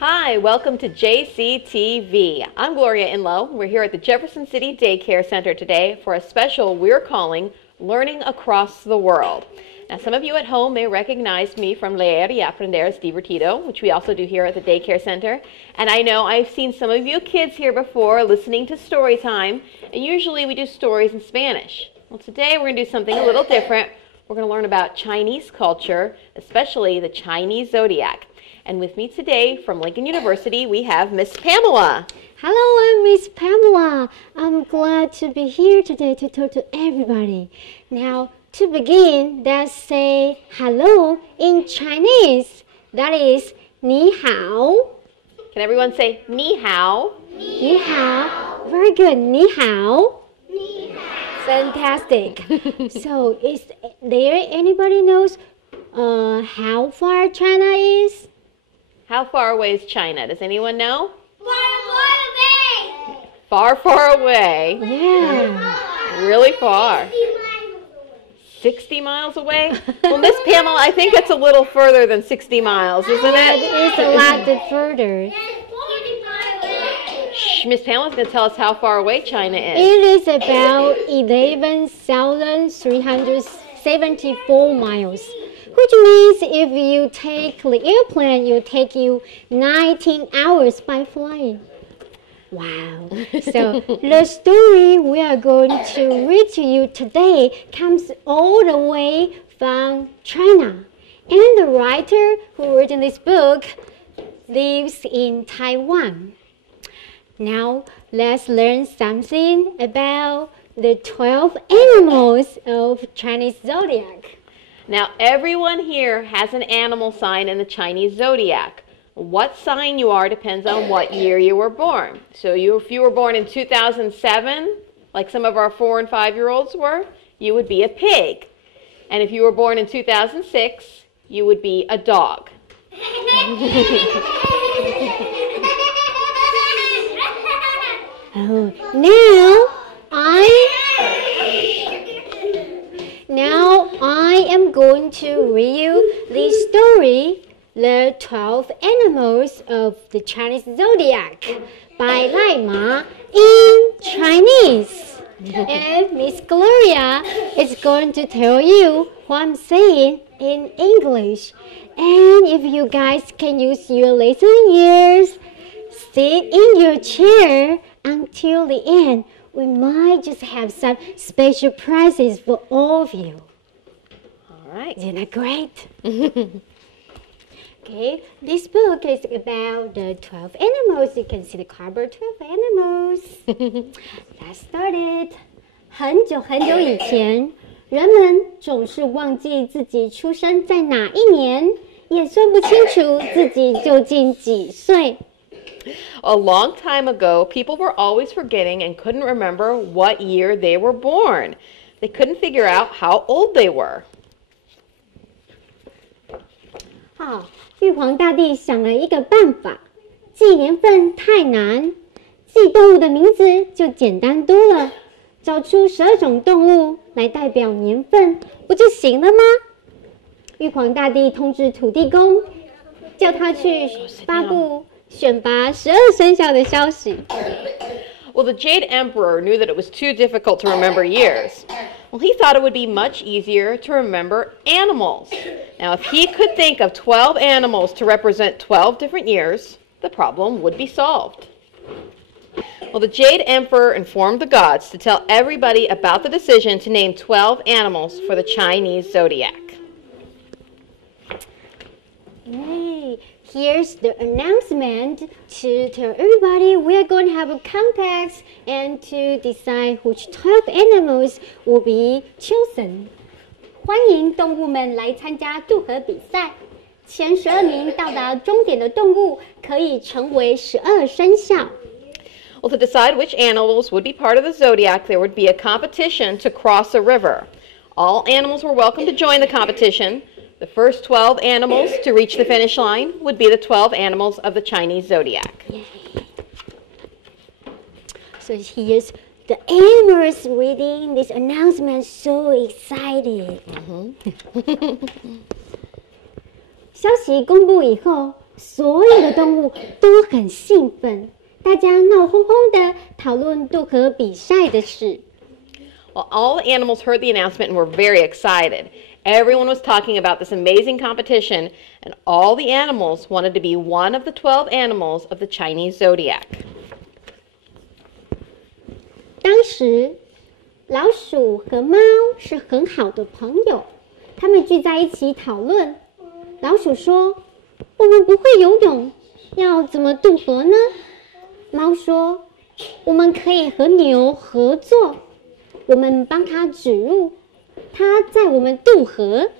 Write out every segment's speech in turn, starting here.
Hi, welcome to JCTV. I'm Gloria Enloe. We're here at the Jefferson City Daycare Center today for a special we're calling Learning Across the World. Now, some of you at home may recognize me from Leer y Aprender es Divertido, which we also do here at the Daycare Center. And I know I've seen some of you kids here before listening to story time, and usually we do stories in Spanish. Well, today we're going to do something a little different. We're going to learn about Chinese culture, especially the Chinese Zodiac. And with me today from Lincoln University, we have Miss Pamela. Hello, I'm Miss Pamela. I'm glad to be here today to talk to everybody. Now, to begin, let's say hello in Chinese. That is, 你好. Can everyone say 你好? 你好. Very good. 你好. 你好. Fantastic. So, is there anybody knows how far China is? How far away is China? Does anyone know? Far away. Far, far away. Yeah. Really far. 60 miles away? Well, Miss Pamela, I think it's a little further than 60 miles, isn't it? It is a lot further. Shh, Miss Pamela's going to tell us how far away China is. It is about 11,374 miles. Which means if you take the airplane, it will take you 19 hours by flying. Wow. So the story we are going to read to you today comes all the way from China. And the writer who wrote in this book lives in Taiwan. Now let's learn something about the 12 animals of Chinese Zodiac. Now, everyone here has an animal sign in the Chinese Zodiac. What sign you are depends on what year you were born. So if you were born in 2007, like some of our 4- and 5-year-olds were, you would be a pig. And if you were born in 2006, you would be a dog. Oh, Now I am going to read you the story, The 12 Animals of the Chinese Zodiac by Lai Ma in Chinese. And Miss Gloria is going to tell you what I'm saying in English. And if you guys can use your listening ears, sit in your chair until the end. We might just have some special prizes for all of you. All right. Isn't that great? Okay, this book is about the 12 animals. You can see the cardboard 12 animals. Let's start it. 很久很久以前，人们总是忘记自己出生在哪一年，也算不清楚自己究竟几岁。A long time ago, people were always forgetting and couldn't remember what year they were born. They couldn't figure out how old they were. 玉皇大帝想了一个办法，记年份太难，记动物的名字就简单多了，找出12种动物来代表年份，不就行了吗？玉皇大帝通知土地公，叫他去发布选拔12生肖的消息。 Well, the Jade Emperor knew that it was too difficult to remember years. Well, he thought it would be much easier to remember animals. Now, if he could think of 12 animals to represent 12 different years, the problem would be solved. Well, the Jade Emperor informed the gods to tell everybody about the decision to name 12 animals for the Chinese Zodiac. Yay! Here's the announcement to tell everybody we are going to have a contest and to decide which 12 animals will be chosen. 欢迎动物们来参加渡河比赛，前12名到达终点的动物可以成为12生肖。 Well, to decide which animals would be part of the zodiac, there would be a competition to cross a river. All animals were welcome to join the competition. The first 12 animals to reach the finish line would be the 12 animals of the Chinese Zodiac. Yay. So here's the animals reading this announcement. So excited. 消息公布以后，所有的动物都很兴奋，大家闹哄哄的讨论渡河比赛的事。Well, all the animals heard the announcement and were very excited. Everyone was talking about this amazing competition, and all the animals wanted to be one of the 12 animals of the Chinese Zodiac. 当时，老鼠和猫是很好的朋友，他们聚在一起讨论。老鼠说：“我们不会游泳，要怎么渡河呢？”猫说：“我们可以和牛合作，我们帮它指路，它载我们渡河。”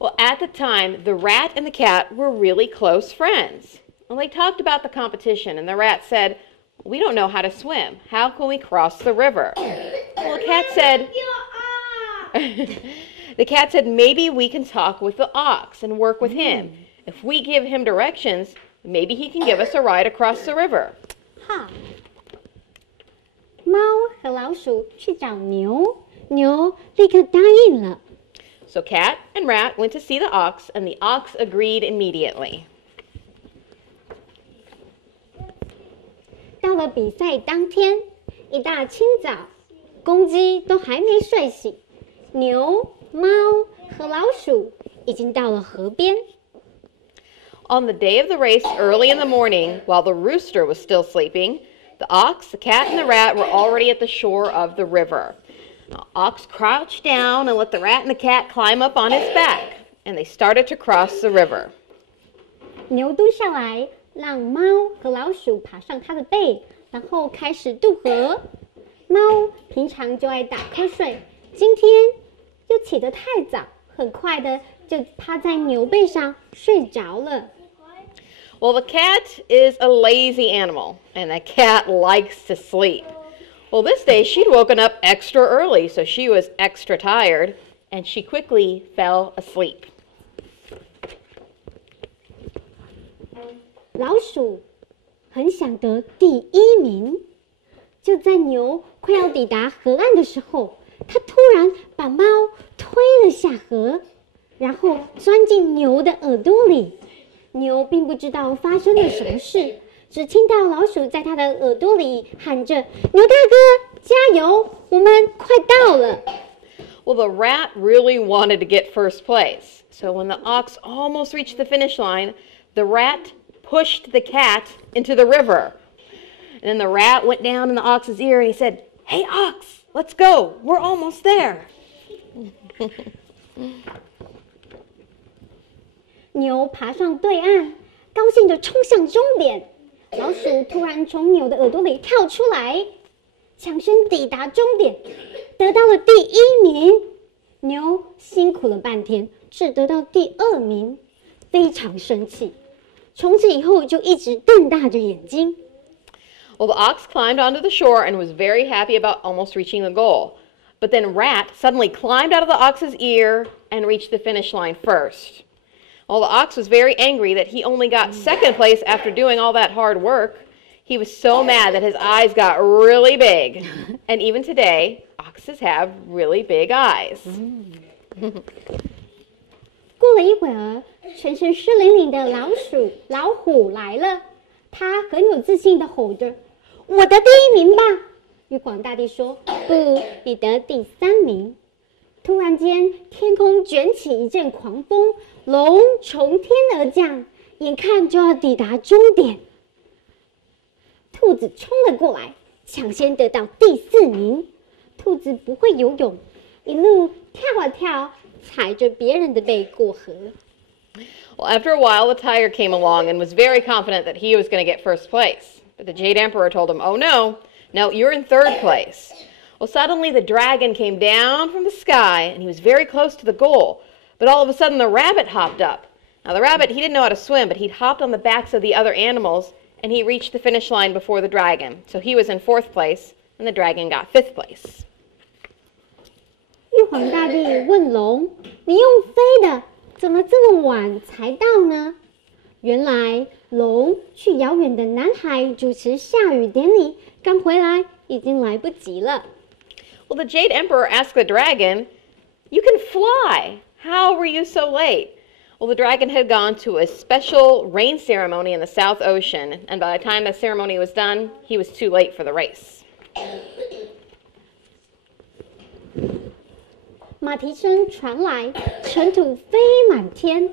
Well, at the time, the rat and the cat were really close friends. Well, they talked about the competition, and the rat said, "We don't know how to swim. How can we cross the river?" Well, the cat said, maybe we can talk with the ox and work with him. If we give him directions, maybe he can give us a ride across the river. 好，猫和老鼠去找牛，牛立刻答应了。So cat and rat went to see the ox, and the ox agreed immediately. 到了比赛当天，一大清早，公鸡都还没睡醒，牛、猫和老鼠已经到了河边。On the day of the race, early in the morning, while the rooster was still sleeping, the ox, the cat, and the rat were already at the shore of the river. The ox crouched down and let the rat and the cat climb up on his back, and they started to cross the river. 牛蹲下来，让猫和老鼠爬上它的背，然后开始渡河。猫平常就爱打瞌睡，今天又起得太早，很快的就趴在牛背上睡着了。Well, the cat is a lazy animal, and the cat likes to sleep. Well, this day she'd woken up extra early, so she was extra tired, and she quickly fell asleep. 老鼠很想得第一名，就在牛快要抵达河岸的时候，它突然把猫推了下河，然后钻进牛的耳朵里。牛并不知道发生了什么事，只听到老鼠在它的耳朵里喊着：“牛大哥，加油，我们快到了。” Well, the rat really wanted to get first place. So when the ox almost reached the finish line, the rat pushed the cat into the river. And then the rat went down in the ox's ear and he said, "Hey, ox, let's go. We're almost there." 牛爬上对岸，高兴地冲向终点。老鼠突然从牛的耳朵里跳出来，抢先抵达终点，得到了第一名。牛辛苦了半天，只得到第二名，非常生气。从此以后就一直瞪大着眼睛。Well, the ox climbed onto the shore and was very happy about almost reaching the goal. But then Rat suddenly climbed out of the ox's ear and reached the finish line first. Well, the ox was very angry that he only got second place after doing all that hard work. He was so mad that his eyes got really big. And even today, oxes have really big eyes. 过了一会儿，全身湿淋淋的老虎来了，他很有自信地吼着：“我得第一名吧！”玉皇大帝说：“不，你得第三名。”突然间，天空卷起一阵狂风，龙从天而降，眼看就要抵达终点。兔子冲了过来，抢先得到第4名。兔子不会游泳，一路跳啊跳，踩着别人的背过河。Well, after a while, the tiger came along and was very confident that he was going to get first place. But the Jade Emperor told him, "Oh no, you're in third place." Well, suddenly the dragon came down from the sky and he was very close to the goal. But all of a sudden the rabbit hopped up. Now the rabbit, he didn't know how to swim, but he'd hopped on the backs of the other animals and he reached the finish line before the dragon. So he was in 4th place and the dragon got 5th place. 玉皇大帝问龙：“你用飞的，怎么这么晚才到呢？”原来龙去遥远的南海主持下雨典礼，刚回来已经来不及了。Well, the Jade Emperor asked the dragon, "You can fly. How were you so late?" Well, the dragon had gone to a special rain ceremony in the South Ocean, and by the time the ceremony was done, he was too late for the race. 马蹄声传来，尘土飞满天，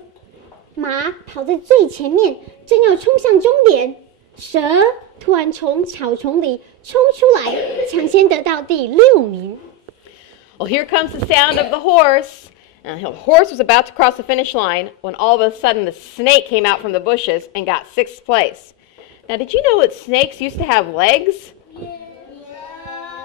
马跑在最前面，正要冲向终点。蛇突然从草丛里冲出来，抢先得到第6名。Well, here comes the sound of the horse. The horse was about to cross the finish line when all of a sudden the snake came out from the bushes and got 6th place. Now, did you know that snakes used to have legs?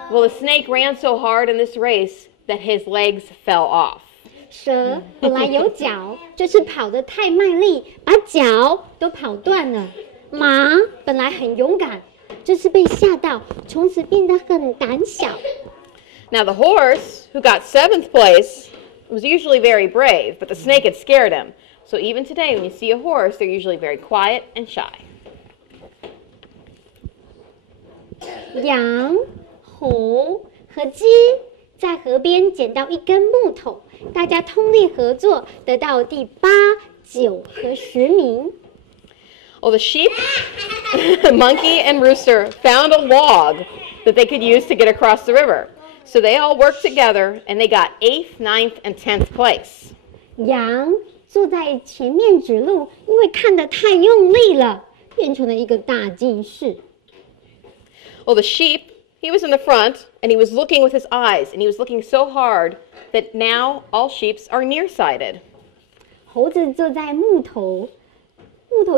Well, the snake ran so hard in this race that his legs fell off. 蛇本来有脚，就是跑得太卖力，把脚都跑断了。马本来很勇敢，这次被吓到，从此变得很胆小。Now, the horse, who got 7th place, was usually very brave, but the snake had scared him. So even today, when you see a horse, they're usually very quiet and shy. 羊、猴和鸡在河边捡到一根木头，大家通力合作，得到第8、9和10名。Well, the sheep, monkey, and rooster found a log that they could use to get across the river. So they all worked together, and they got 8th, 9th, and 10th place. 羊坐在前面指路，因为看得太用力了，变成了一个大近视。Well, the sheep, he was in the front, and he was looking with his eyes, and he was looking so hard that now all sheep are nearsighted. 猴子坐在木头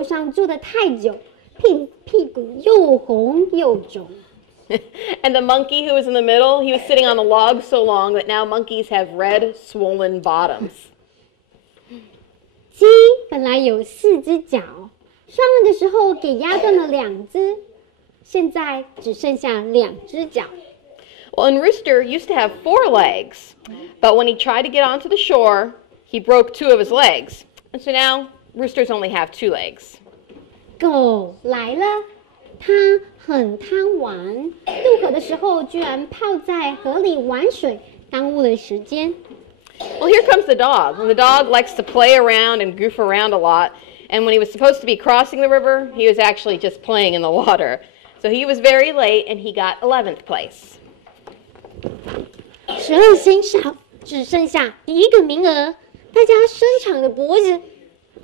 上坐得太久，屁股又红又肿。And the monkey who was in the middle, he was sitting on the log so long that now monkeys have red, swollen bottoms. 鸡本来有4只脚，上岸的时候给压断了2只，现在只剩下2只脚。Well, and rooster used to have 4 legs, but when he tried to get onto the shore, he broke 2 of his legs. And so now roosters only have 2 legs. 狗来了，它很贪玩，渡河的时候居然泡在河里玩水，耽误了时间。Well, here comes the dog. And the dog likes to play around and goof around a lot. And when he was supposed to be crossing the river, he was actually just playing in the water. So he was very late, and he got 11th place. 12星少，只剩下1个名额，大家伸长的脖子，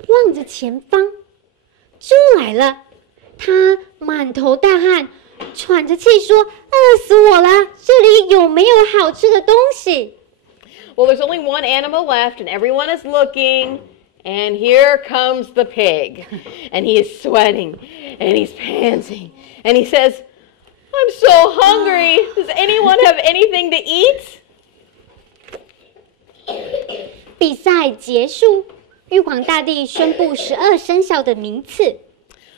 望着前方。猪来了，它满头大汗，喘着气说：“饿死我了！这里有没有好吃的东西？” Well, there's only one animal left, and everyone is looking. And here comes the pig. And he is sweating, and he's panting. And he says, I'm so hungry. Does anyone have anything to eat? 比赛结束，玉皇大帝宣布12生肖的名次。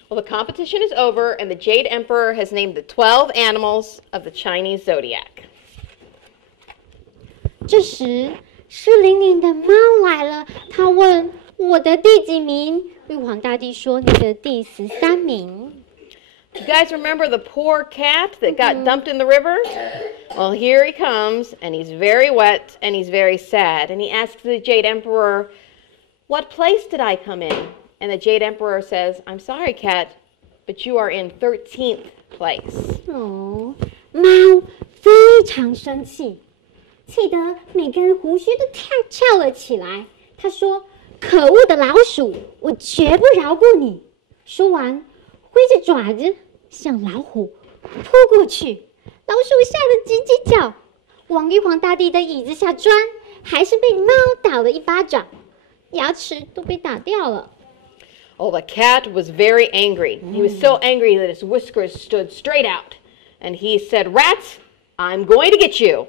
Well, the competition is over, and the Jade Emperor has named the 12 animals of the Chinese Zodiac. 这时，湿淋淋的猫来了，它问我的第几名？玉皇大帝说：“你的第13名。” You guys remember the poor cat that got dumped in the river? Well, here he comes, and he's very wet, and he's very sad. And he asks the Jade Emperor, what place did I come in? And the Jade Emperor says, I'm sorry, cat, but you are in 13th place. 哦，猫非常生气，气得每根胡须都翘了起来。他说：“可恶的老鼠，我绝不饶过你！”说完，挥着爪子向老虎扑过去。老鼠吓得叽叽叫，往玉皇大帝的椅子下钻，还是被猫打了一巴掌，牙齿都被打掉了。Oh, the cat was very angry. He was so angry that his whiskers stood straight out. And he said, Rat, I'm going to get you.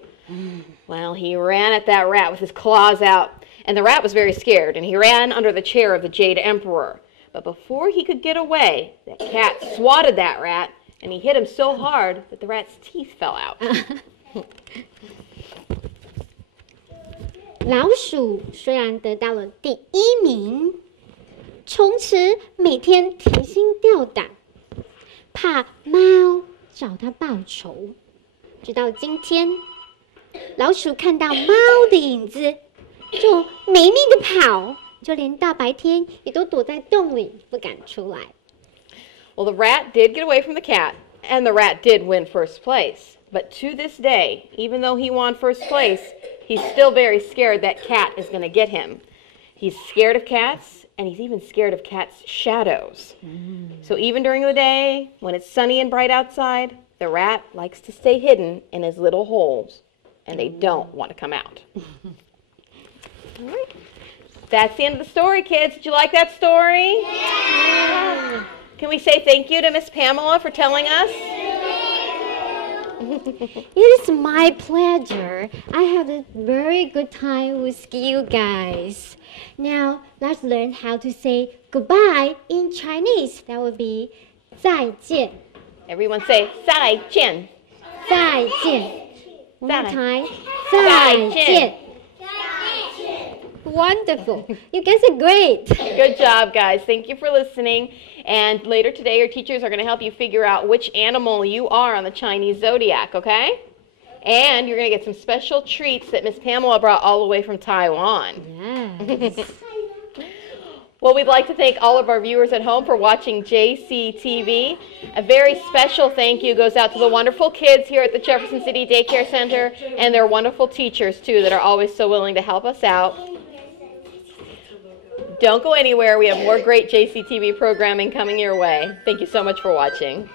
Well, he ran at that rat with his claws out. And the rat was very scared, and he ran under the chair of the Jade Emperor. But before he could get away, the cat swatted that rat, and he hit him so hard that the rat's teeth fell out. 老鼠虽然得到了第1名，从此每天提心吊胆，怕猫找他报仇。直到今天，老鼠看到猫的影子，就没命的跑，就连大白天也都躲在洞里不敢出来。Well, the rat did get away from the cat, and the rat did win first place. But to this day, even though he won first place, he's still very scared that cat is going to get him. He's scared of cats, and he's even scared of cats' shadows. So even during the day, when it's sunny and bright outside, the rat likes to stay hidden in his little holes, and they don't want to come out. All right. That's the end of the story, kids. Did you like that story? Yeah. Can we say thank you to Miss Pamela for telling us? It is my pleasure. I had a very good time with you guys. Now, let's learn how to say goodbye in Chinese. That would be 再见. Everyone say 再见. 再见. One more time. 再见. 再见. Wonderful. You guys are great. Good job, guys. Thank you for listening. And later today, your teachers are going to help you figure out which animal you are on the Chinese Zodiac, okay? And you're going to get some special treats that Miss Pamela brought all the way from Taiwan. Yes. Well, we'd like to thank all of our viewers at home for watching JCTV. A very special thank you goes out to the wonderful kids here at the Jefferson City Daycare Center and their wonderful teachers, too, that are always so willing to help us out. Don't go anywhere. We have more great JCTV programming coming your way. Thank you so much for watching.